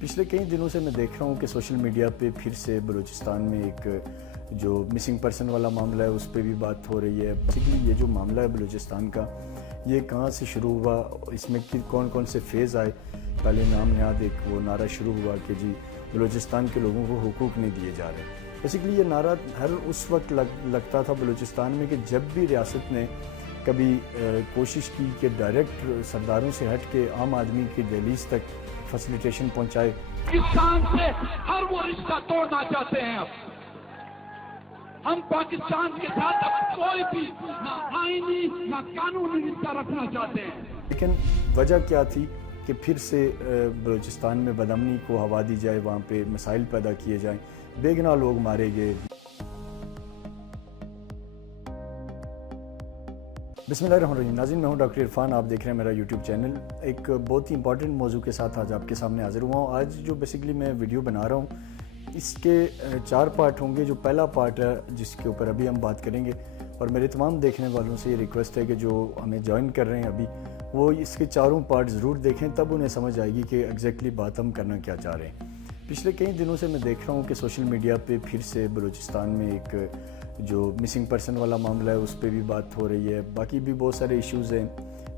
پچھلے کئی دنوں سے میں دیکھ رہا ہوں کہ سوشل میڈیا پہ پھر سے بلوچستان میں ایک جو مسنگ پرسن والا معاملہ ہے اس پہ بھی بات ہو رہی ہے۔ بیسیکلی یہ جو معاملہ ہے بلوچستان کا، یہ کہاں سے شروع ہوا، اس میں کون کون سے فیز آئے۔ پہلے نام نہاد ایک وہ نعرہ شروع ہوا کہ جی بلوچستان کے لوگوں کو حقوق نہیں دیے جا رہے۔ بیسیکلی یہ نعرہ ہر اس وقت لگتا تھا بلوچستان میں کہ جب بھی ریاست نے کبھی کوشش کی کہ ڈائریکٹ سرداروں سے ہٹ کے عام آدمی کی دہلیز تک فیسیلیٹیشن پہنچائے۔ پاکستان سے ہر وہ رشتہ توڑنا چاہتے ہیں۔ اب ہم پاکستان کے ساتھ اب کوئی بھی نہ آئینی نہ قانونی رشتہ رکھنا چاہتے ہیں۔ لیکن وجہ کیا تھی کہ پھر سے بلوچستان میں بدامنی کو ہوا دی جائے، وہاں پہ مسائل پیدا کیے جائیں، بے گناہ لوگ مارے گئے۔ بسم اللہ الرحمن الرحیم۔ ناظرین، میں ہوں ڈاکٹر عرفان، آپ دیکھ رہے ہیں میرا یوٹیوب چینل۔ ایک بہت ہی امپورٹنٹ موضوع کے ساتھ آج آپ کے سامنے حاضر ہوا ہوں۔ آج جو بیسیکلی میں ویڈیو بنا رہا ہوں اس کے 4 پارٹ ہوں گے۔ جو پہلا پارٹ ہے جس کے اوپر ابھی ہم بات کریں گے، اور میرے تمام دیکھنے والوں سے یہ ریکویسٹ ہے کہ جو ہمیں جوائن کر رہے ہیں ابھی، وہ اس کے چاروں پارٹ ضرور دیکھیں، تب انہیں سمجھ آئے گی کہ ایگزیکٹلی بات ہم کرنا کیا چاہ رہے ہیں۔ پچھلے کئی دنوں سے میں دیکھ رہا ہوں کہ سوشل میڈیا پہ پھر سے بلوچستان میں ایک جو مسنگ پرسن والا معاملہ ہے اس پہ بھی بات ہو رہی ہے۔ باقی بھی بہت سارے ایشوز ہیں۔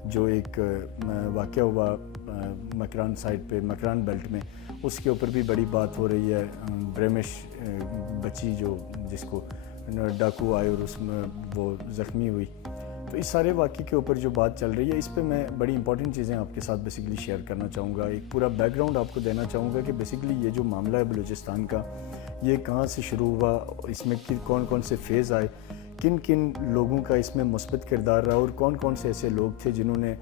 جو ایک واقعہ ہوا مکران سائٹ پہ، مکران بیلٹ میں، اس کے اوپر بھی بڑی بات ہو رہی ہے۔ بریمش بچی جو جس کو ڈاکو آئے اور اس میں وہ زخمی ہوئی، تو اس سارے واقعے کے اوپر جو بات چل رہی ہے اس پہ میں بڑی امپورٹنٹ چیزیں آپ کے ساتھ بیسیکلی شیئر کرنا چاہوں گا۔ ایک پورا بیک گراؤنڈ آپ کو دینا چاہوں گا کہ بیسیکلی یہ جو معاملہ ہے بلوچستان کا، یہ کہاں سے شروع ہوا، اس میں کون کون سے فیز آئے، کن کن لوگوں کا اس میں مثبت کردار رہا، اور کون کون سے ایسے لوگ تھے جنہوں نے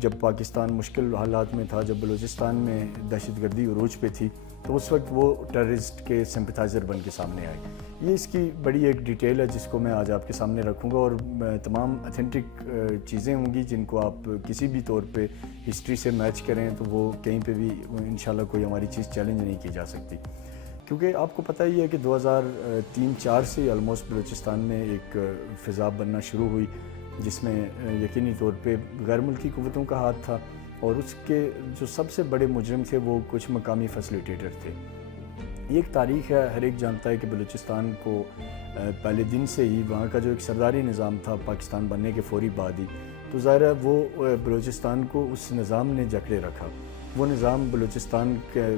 جب پاکستان مشکل حالات میں تھا، جب بلوچستان میں دہشت گردی عروج پہ تھی، تو اس وقت وہ ٹیررسٹ کے سمپتھائزر بن کے سامنے آئے۔ یہ اس کی بڑی ایک ڈیٹیل ہے جس کو میں آج آپ کے سامنے رکھوں گا، اور تمام اتھینٹک چیزیں ہوں گی جن کو آپ کسی بھی طور پہ ہسٹری سے میچ کریں تو وہ کہیں پہ بھی انشاءاللہ کوئی ہماری چیز چیلنج نہیں کی جا سکتی۔ کیونکہ آپ کو پتہ ہی ہے کہ 2003-04 سے آلموسٹ بلوچستان میں ایک فضا بننا شروع ہوئی، جس میں یقینی طور پہ غیر ملکی قوتوں کا ہاتھ تھا، اور اس کے جو سب سے بڑے مجرم تھے وہ کچھ مقامی فیسیلیٹیٹر تھے۔ یہ ایک تاریخ ہے، ہر ایک جانتا ہے کہ بلوچستان کو پہلے دن سے ہی وہاں کا جو ایک سرداری نظام تھا پاکستان بننے کے فوری بعد ہی، تو ظاہر ہے وہ بلوچستان کو اس نظام نے جکڑے رکھا۔ وہ نظام بلوچستان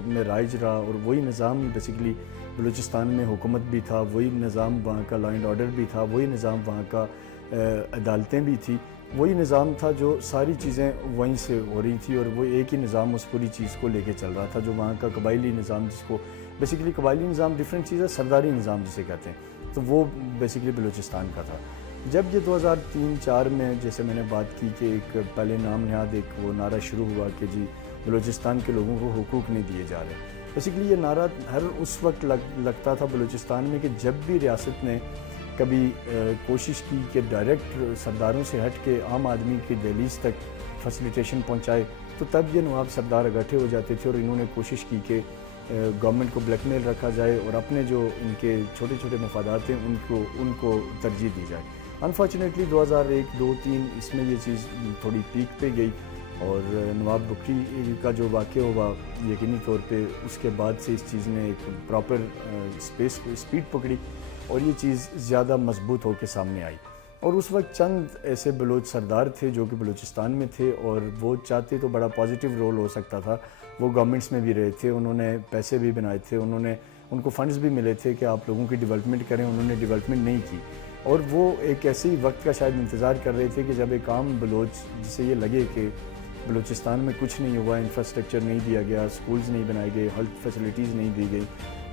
میں رائج رہا، اور وہی نظام بیسیکلی بلوچستان میں حکومت بھی تھا، وہی نظام وہاں کا لا اینڈ آرڈر بھی تھا، وہی نظام وہاں کا عدالتیں بھی تھی، وہی نظام تھا جو ساری چیزیں وہیں سے ہو رہی تھی، اور وہ ایک ہی نظام اس پوری چیز کو لے کے چل رہا تھا، جو وہاں کا قبائلی نظام، جس کو بیسیکلی قبائلی نظام ڈیفرنٹ چیز ہے، سرداری نظام جسے کہتے ہیں، تو وہ بیسیکلی بلوچستان کا تھا۔ جب یہ 2003-04 میں جیسے میں نے بات کی کہ ایک پہلے نام نہاد ایک وہ نعرہ شروع ہوا کہ جی بلوچستان کے لوگوں کو حقوق نہیں دیے جا رہے۔ بیسیکلی یہ نعرہ ہر اس وقت لگتا تھا بلوچستان میں کہ جب بھی ریاست نے کبھی کوشش کی کہ ڈائریکٹ سرداروں سے ہٹ کے عام آدمی کی دہلیز تک فیسیلیٹیشن پہنچائے، تو تب یہ نواب سردار اکٹھے ہو جاتے تھے، اور انہوں نے کوشش کی کہ گورنمنٹ کو بلیک میل رکھا جائے، اور اپنے جو ان کے چھوٹے چھوٹے مفادات ہیں ان کو ترجیح دی جائے۔ انفارچونیٹلی 2001-02-03 اس میں یہ چیز تھوڑی پیک پہ گئی، اور نواب بکری کا جو واقعہ ہوا یقینی طور پہ اس کے بعد سے اس چیز نے ایک پراپر اسپیڈ پکڑی، اور یہ چیز زیادہ مضبوط ہو کے سامنے آئی۔ اور اس وقت چند ایسے بلوچ سردار تھے جو کہ بلوچستان میں تھے، اور وہ چاہتے تو بڑا پازیٹیو رول ہو سکتا تھا، وہ گورنمنٹس میں بھی رہے تھے، انہوں نے پیسے بھی بنائے تھے، ان کو فنڈز بھی ملے تھے کہ آپ لوگوں کی ڈیولپمنٹ کریں، انہوں نے ڈیولپمنٹ نہیں کی، اور وہ ایک ایسے ہی وقت کا شاید انتظار کر رہے تھے کہ جب ایک عام بلوچ جسے یہ لگے کہ بلوچستان میں کچھ نہیں ہوا، انفراسٹرکچر نہیں دیا گیا، سکولز نہیں بنائے گئے، ہیلتھ فیسلٹیز نہیں دی گئی،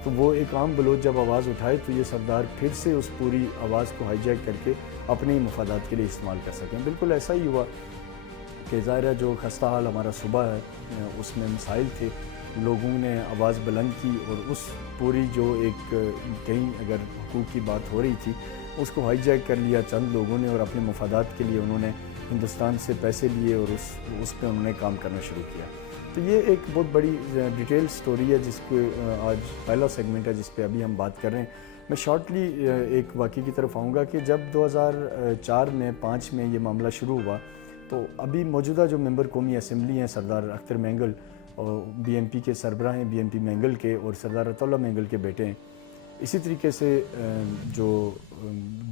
تو وہ ایک عام بلوچ جب آواز اٹھائے تو یہ سردار پھر سے اس پوری آواز کو ہائی جیک کر کے اپنے ہی مفادات کے لیے استعمال کر سکیں۔ بالکل ایسا ہی ہوا کہ ظاہر ہے جو خستہ حال ہمارا صوبہ ہے اس میں مسائل تھے، لوگوں نے آواز بلند کی، اور اس پوری جو ایک کہیں اگر حقوق کی بات ہو رہی تھی اس کو ہائی جیک کر لیا چند لوگوں نے، اور اپنے مفادات کے لیے انہوں نے ہندوستان سے پیسے لیے، اور اس پہ انہوں نے کام کرنا شروع کیا۔ تو یہ ایک بہت بڑی ڈیٹیل سٹوری ہے جس کو آج پہلا سیگمنٹ ہے جس پہ ابھی ہم بات کر رہے ہیں۔ میں شارٹلی ایک واقعے کی طرف آؤں گا کہ جب 2004 میں 5 میں یہ معاملہ شروع ہوا، تو ابھی موجودہ جو ممبر قومی اسمبلی ہیں سردار اختر مینگل، اور BMP کے سربراہ ہیں BMP مینگل کے اور سردار عطا اللہ مینگل کے بیٹے ہیں. اسی طریقے سے جو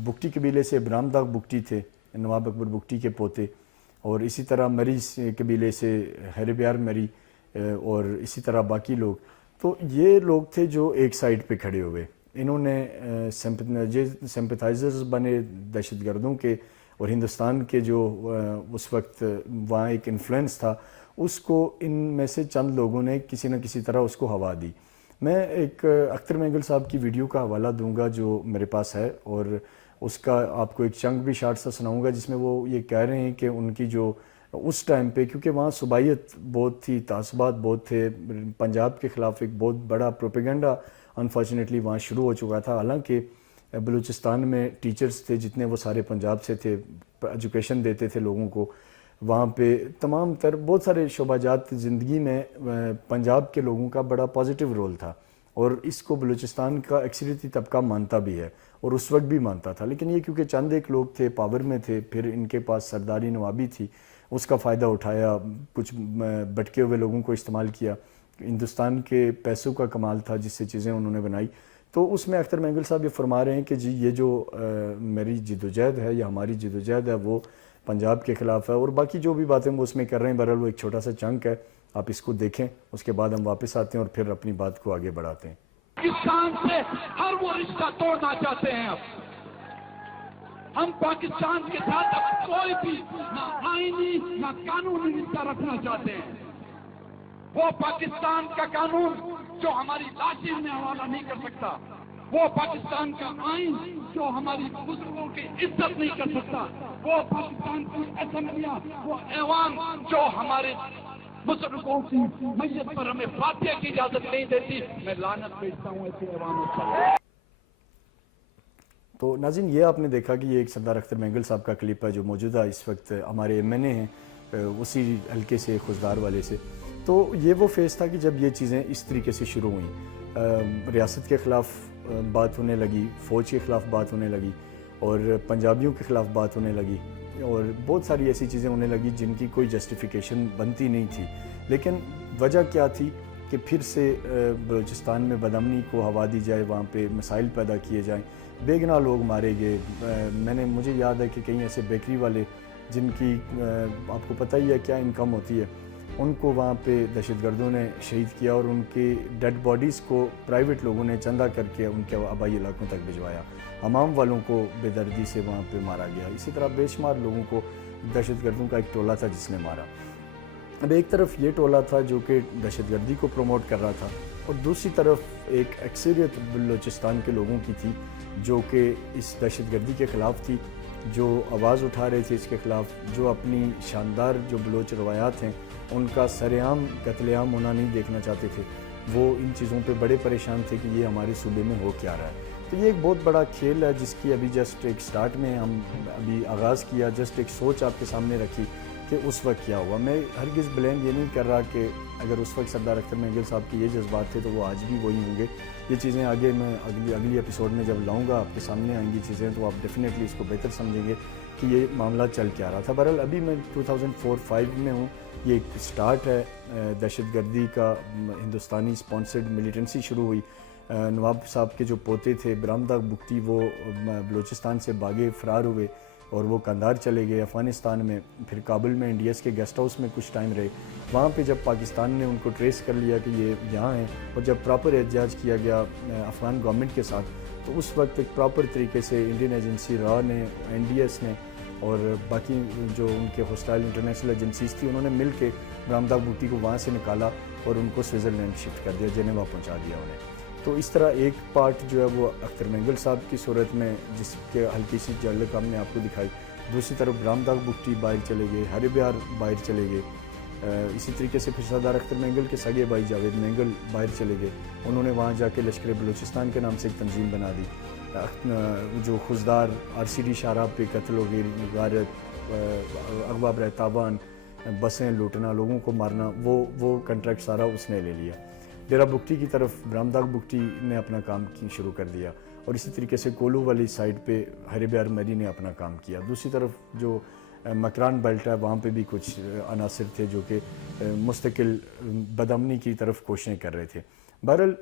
بگٹی قبیلے سے ابراہیم داغ بگٹی تھے نواب اکبر بگٹی کے پوتے, اور اسی طرح مری قبیلے سے ہیرے بیار مری, اور اسی طرح باقی لوگ. تو یہ لوگ تھے جو ایک سائیڈ پہ کھڑے ہوئے. انہوں نے سمپتھائزرز بنے دہشت گردوں کے, اور ہندوستان کے جو اس وقت وہاں ایک انفلوئنس تھا اس کو ان میں سے چند لوگوں نے کسی نہ کسی طرح اس کو ہوا دی. میں ایک اختر مینگل صاحب کی ویڈیو کا حوالہ دوں گا جو میرے پاس ہے, اور اس کا آپ کو ایک چنک بھی شارٹ سا سناؤں گا جس میں وہ یہ کہہ رہے ہیں کہ ان کی جو اس ٹائم پہ, کیونکہ وہاں صوبائیت بہت تھی, تعصبات بہت تھے, پنجاب کے خلاف ایک بہت بڑا پروپیگنڈا انفارچونیٹلی وہاں شروع ہو چکا تھا. حالانکہ بلوچستان میں ٹیچرز تھے جتنے وہ سارے پنجاب سے تھے, ایجوکیشن دیتے تھے لوگوں کو. وہاں پہ تمام تر بہت سارے شعبہ جات زندگی میں پنجاب کے لوگوں کا بڑا پازیٹیو رول تھا, اور اس کو بلوچستان کا اکثریتی طبقہ مانتا بھی ہے اور اس وقت بھی مانتا تھا. لیکن یہ کیونکہ چند ایک لوگ تھے, پاور میں تھے, پھر ان کے پاس سرداری نوابی تھی, اس کا فائدہ اٹھایا, کچھ بٹکے ہوئے لوگوں کو استعمال کیا. ہندوستان کے پیسوں کا کمال تھا جس سے چیزیں انہوں نے بنائی. تو اس میں اختر مینگل صاحب یہ فرما رہے ہیں کہ جی یہ جو میری جدوجہد ہے یا ہماری جدوجہد ہے وہ پنجاب کے خلاف ہے, اور باقی جو بھی باتیں وہ اس میں کر رہے ہیں بہرحال وہ ایک چھوٹا سا چنک ہے, آپ اس کو دیکھیں, اس کے بعد ہم واپس آتے ہیں اور پھر اپنی بات کو آگے بڑھاتے ہیں. پاکستان سے ہر وہ رشتہ توڑنا چاہتے ہیں. ہم پاکستان کے ساتھ اب کوئی بھی نہ آئینی نہ قانونی رشتہ رکھنا چاہتے ہیں. وہ پاکستان کا قانون جو ہماری لاشیں میں حوالہ نہیں کر سکتا, وہ پاکستان کا آئین جو ہماری بزرگوں کی عزت نہیں کر سکتا, وہ پاکستان کی اسمبلیاں, وہ ایوان جو ہمارے بزرگوں کی میت پر ہمیں فاتحہ کی اجازت نہیں دیتی. میں لعنت بھیجتا ہوں ایسے ایوانوں پر. تو ناظرین یہ آپ نے دیکھا کہ یہ ایک سردار اختر مینگل صاحب کا کلپ ہے جو موجودہ اس وقت ہمارے MNA ہیں اسی حلقے سے, خضدار والے سے. تو یہ وہ فیز تھا کہ جب یہ چیزیں اس طریقے سے شروع ہوئیں, ریاست کے خلاف بات ہونے لگی, فوج کے خلاف بات ہونے لگی, اور پنجابیوں کے خلاف بات ہونے لگی, اور بہت ساری ایسی چیزیں ہونے لگی جن کی کوئی جسٹیفیکیشن بنتی نہیں تھی. لیکن وجہ کیا تھی کہ پھر سے بلوچستان میں بدامنی کو ہوا دی جائے, وہاں پہ مسائل پیدا کیے جائیں, بے گناہ لوگ مارے گئے. مجھے یاد ہے کہ کئی ایسے بیکری والے جن کی آپ کو پتہ ہی ہے کیا انکم ہوتی ہے, ان کو وہاں پہ دہشت گردوں نے شہید کیا, اور ان کی ڈیڈ باڈیز کو پرائیویٹ لوگوں نے چندہ کر کے ان کے آبائی علاقوں تک بھجوایا. عوام والوں کو بے دردی سے وہاں پہ مارا گیا. اسی طرح بے شمار لوگوں کو دہشت گردوں کا ایک ٹولہ تھا جس نے مارا. اب ایک طرف یہ ٹولہ تھا جو کہ دہشت گردی کو پروموٹ کر رہا تھا, اور دوسری طرف ایک اکثریت بلوچستان کے لوگوں کی تھی جو کہ اس دہشت گردی کے خلاف تھی, جو آواز اٹھا رہے تھے اس کے خلاف, جو اپنی شاندار جو بلوچ روایات ہیں ان کا سر عام قتل عام ہونا نہیں دیکھنا چاہتے تھے. وہ ان چیزوں پہ بڑے پریشان تھے کہ یہ ہمارے صوبے میں ہو کیا رہا ہے. تو یہ ایک بہت بڑا کھیل ہے جس کی ابھی جسٹ ایک سٹارٹ میں ہم ابھی آغاز کیا, جسٹ ایک سوچ آپ کے سامنے رکھی کہ اس وقت کیا ہوا. میں ہرگز بلیم یہ نہیں کر رہا کہ اگر اس وقت سردار اختر مینگل صاحب کے یہ جذبات تھے تو وہ آج بھی وہی ہوں گے. یہ چیزیں آگے میں اگلی ایپیسوڈ میں جب لاؤں گا آپ کے سامنے آئیں گی چیزیں, تو آپ ڈیفینیٹلی اس کو بہتر سمجھیں گے کہ یہ معاملہ چل کے آ رہا تھا. بہرحال ابھی میں 2004-05 میں ہوں, یہ ایک سٹارٹ ہے دہشت گردی کا. ہندوستانی سپانسرڈ ملیٹنسی شروع ہوئی. نواب صاحب کے جو پوتے تھے ابراہیم داغ بگٹی وہ بلوچستان سے بھاگے فرار ہوئے, اور وہ قندھار چلے گئے افغانستان میں, پھر کابل میں انڈیاز کے گیسٹ ہاؤس میں کچھ ٹائم رہے. وہاں پہ جب پاکستان نے ان کو ٹریس کر لیا کہ یہ یہاں ہیں, اور جب پراپر احتجاج کیا گیا افغان گورنمنٹ کے ساتھ, تو اس وقت ایک پراپر طریقے سے انڈین ایجنسی را نے, NDS نے, اور باقی جو ان کے ہوسٹائل انٹرنیشنل ایجنسیز تھی, انہوں نے مل کے ابراہیم داغ بگٹی کو وہاں سے نکالا اور ان کو سوئٹزرلینڈ شفٹ کر دیا, جنیوا پہنچا دیا انہیں. تو اس طرح ایک پارٹ جو ہے وہ اختر مینگل صاحب کی صورت میں جس کے ہلکی سی جھلک ہم نے آپ کو دکھائی, دوسری طرف ابراہیم داغ بگٹی باہر چلے گئے, ہیرے بیار باہر چلے گئے. اسی طریقے سے پھر سردار اختر مینگل کے سگے بھائی جاوید مینگل باہر چلے گئے, انہوں نے وہاں جا کے لشکر بلوچستان کے نام سے ایک تنظیم بنا دی. جو خضدار RCD شاہراہ پہ قتل و غارت, اغوا برائے تاوان, بسیں لوٹنا, لوگوں کو مارنا, وہ کنٹریکٹ سارا اس نے لے لیا. ڈیرہ بگٹی کی طرف ابراہیم داغ بگٹی نے اپنا کام شروع کر دیا, اور اسی طریقے سے کولو والی سائڈ پہ ہیرے بیار مری نے اپنا کام کیا. دوسری طرف جو مکران بیلٹ ہے وہاں پہ بھی کچھ عناصر تھے جو کہ مستقل بدامنی کی طرف کوششیں کر رہے تھے. بہرحال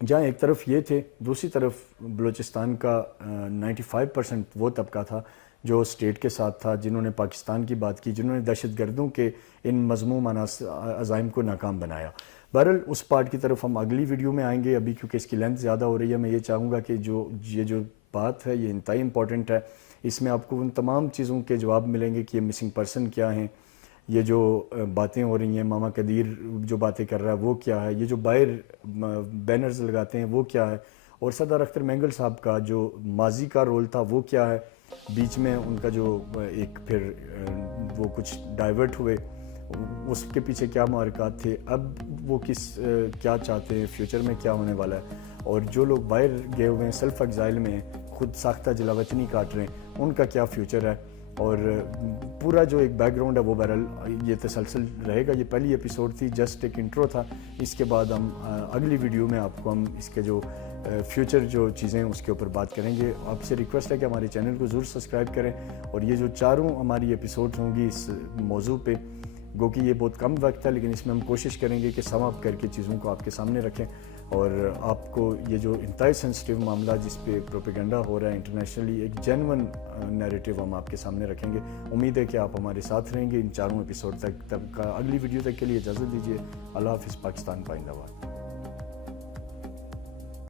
جہاں ایک طرف یہ تھے, دوسری طرف بلوچستان کا 95% وہ طبقہ تھا جو اسٹیٹ کے ساتھ تھا, جنہوں نے پاکستان کی بات کی, جنہوں نے دہشت گردوں کے ان مذموم عزائم کو ناکام بنایا. بہرحال اس پارٹ کی طرف ہم اگلی ویڈیو میں آئیں گے. ابھی کیونکہ اس کی لینتھ زیادہ ہو رہی ہے, میں یہ چاہوں گا کہ یہ جو بات ہے یہ انتہائی امپورٹنٹ ہے. اس میں آپ کو ان تمام چیزوں کے جواب ملیں گے کہ یہ مسنگ پرسن کیا ہیں, یہ جو باتیں ہو رہی ہیں, ماما قدیر جو باتیں کر رہا ہے وہ کیا ہے, یہ جو باہر بینرز لگاتے ہیں وہ کیا ہے, اور سردار اختر مینگل صاحب کا جو ماضی کا رول تھا وہ کیا ہے, بیچ میں ان کا جو ایک پھر وہ کچھ ڈائیورٹ ہوئے, اس کے پیچھے کیا محرکات تھے, اب وہ کیا چاہتے ہیں, فیوچر میں کیا ہونے والا ہے, اور جو لوگ باہر گئے ہوئے ہیں, سیلف ایگزائل میں ہیں, خود ساختہ جلا وطنی کاٹ رہے ہیں, ان کا کیا فیوچر ہے, اور پورا جو ایک بیک گراؤنڈ ہے وہ بہرحال یہ تسلسل رہے گا. یہ پہلی ایپیسوڈ تھی, جسٹ ایک انٹرو تھا. اس کے بعد ہم اگلی ویڈیو میں آپ کو ہم اس کے جو فیوچر جو چیزیں اس کے اوپر بات کریں گے. آپ سے ریکویسٹ ہے کہ ہمارے چینل کو ضرور سبسکرائب کریں, اور یہ جو چاروں ہماری ایپیسوڈ ہوں گی اس موضوع پہ, گو کہ یہ بہت کم وقت ہے لیکن اس میں ہم کوشش کریں گے کہ سم اپ کر کے چیزوں کو آپ کے سامنے رکھیں, اور آپ کو یہ جو انتہائی سینسٹیو معاملہ جس پہ پروپیگنڈا ہو رہا ہے انٹرنیشنلی, ایک جینون نیریٹو ہم آپ کے سامنے رکھیں گے. امید ہے کہ آپ ہمارے ساتھ رہیں گے ان چاروں ایپیسوڈ تک. تب کا اگلی ویڈیو تک کے لیے اجازت دیجیے. اللہ حافظ. پاکستان پائندہ باد.